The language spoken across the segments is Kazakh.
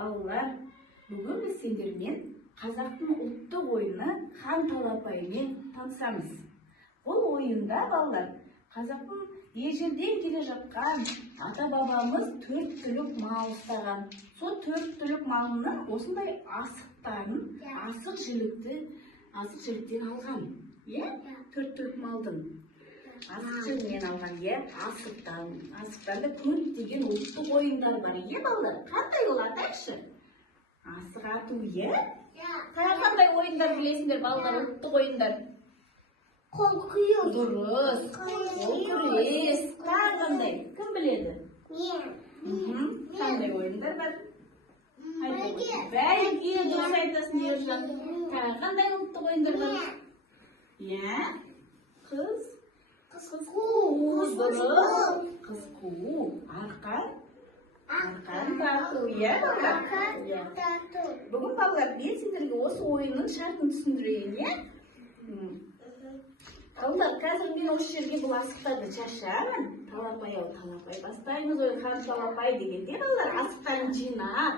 Балалар, бүгін біз сендермен қазақтың ұлттық ойыны хан талапаймен танысамыз. Бұл ойында балалар, қазақтың ежелден келе жатқан ата-бабамыз 4 түлік мал ұстаған. Сол 4 түлік малының осындай асықтарын, асық жіліктен алған. 4 түлік малдың асық жілігінен алған, асықтарда көптеген ұлттық ойындар бар, балалар. Қандай ол, атайықшы? Асық ату, қандай ойындар білесіңдер, балалар, ұлттық ойындар? Қол күрес. Дұрыс. Қол күрес. Қандай? Кім біледі? Қандай ойындар бар? Бәйге, дұрыс айтасың, Ержан. Қандай ұлттық ойындар бар? Қыз қуу, дұрыс. Қыз қуу, арқан тарту, Бүгін балалар, мен сендерге осы ойынның шартын түсіндірейін, Балалар, қазір мен осы жерге бұл асықтарды шашамын. Талапай бастаймыз, хан талапай дегенде, балалар, асықтарын жинап,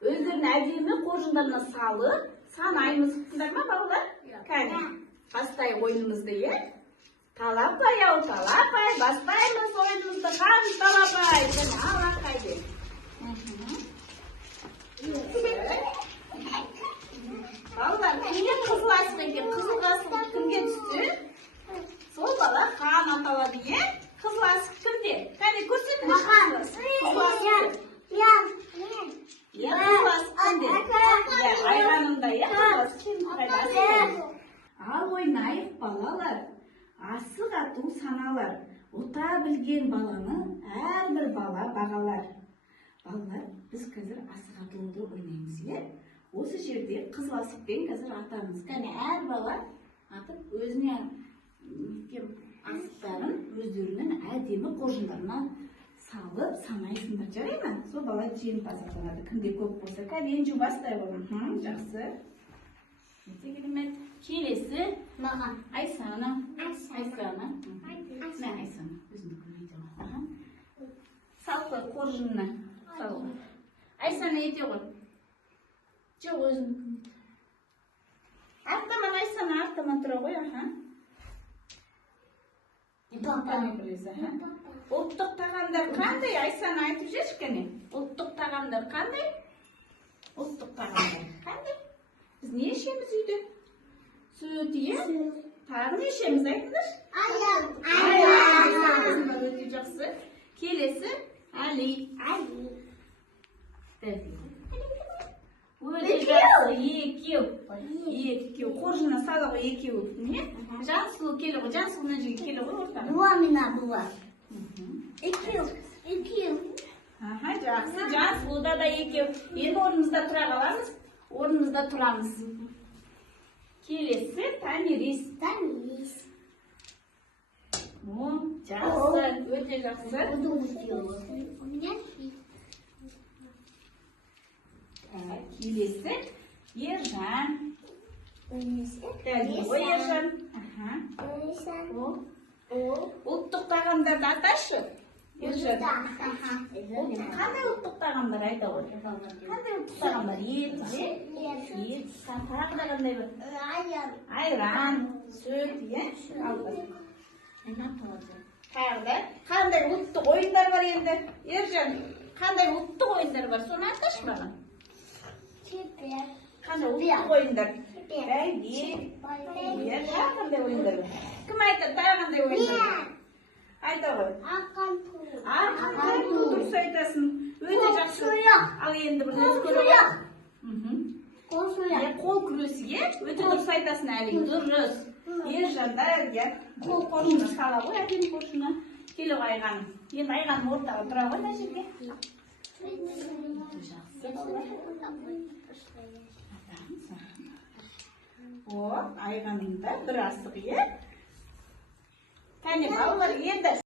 өздерінің әдемі қоржындарына салып, санаймыз. Тұқтыңдар ма, балалар? Кәне, бастай ойынымызды, Талапай, бастаймыз ойынымызды, хан талапай. Кәне, алақай деп. Балалар, кімге қызыл асық екен? Қызыл асық кімге түсті? Сол бала хан аталады, Қызыл асық кімде? Кәне, көрсетіңіз. Қызыл асық кімде? Айғанында, қызыл асық. Ал ойнайық, балалар. Асық ату саналар. Ұта білген баланы әрбір бала бағалар. Балалар, біз қазір асық атуды ойнаймыз, Осы жерде қызыл асықпен қазір атамыз. Кәне, әр бала атып, өзіне асықтарын өздерінің әдемі қоржындарына салып санайсыңдар, жарай ма? Сол бала жеңімпаз атанады. Кімде көп болса, кәне, енжу бастай болын. Жақсы. Өте керемет. Келесі Маған. Айсана. Мен Айсана. Өзімді көрмейді. Салқы қоржынына. Айсана ете ғой. Жоқ, өзім. Артаман Айсана, артаман тұра ғой, Ұлттық тағамдар қандай? Айсана айтып жеш кәне. Ұлттық тағамдар қандай? Біз не ішеміз үйде? Сүт, Тағы не ішеміз, айтыңдар? Айран. Өте жақсы. Келесі Али. Өте жақсы. Екеу. Қоржына салы ғой, екеу. Жансұлы келі ғой, Жансұлынан жеге келі ғой ортаға. Буамина буа. Екеу. Жақсы, Жансұлыда да екеу. Енді орнымызда тұра қаламыз. Орнымызда тұрамыз. Келесі Тамирис. Жақсы, өте жақсы. Келесі Ержан. Ержан. Ұлттық тағамдарды аташы. Ержан. Қандай ұлттық тағамдар айта ғой? Қандай ұлттық тағамдар? Ет. Тағы да қандай бар? Айран. Сүт. Қандай ұлттық ойындар бар енді? Ержан, қандай ұлттық ойындар бар? Соны айташы маған. Қандай ұлттық ойындар? Бәйге. Қандай ойындар бар? Кім айтады? Тағы қандай ойындар бар? Айта ғой. Арқан ту, дұрыс айтасың. Өте жақсы. Ал енді бір өзгері ғой. Қол күресі, өте дұрыс айтасың әлі. Дұрыс. Ержанда қол қоржына сала ғой, әдемі қоржына. Келі ғой Айғаным. Енді Айғаным ортаға тұра ғой, мына жерге. Айғанымда бір асық, Кәне, балалар енді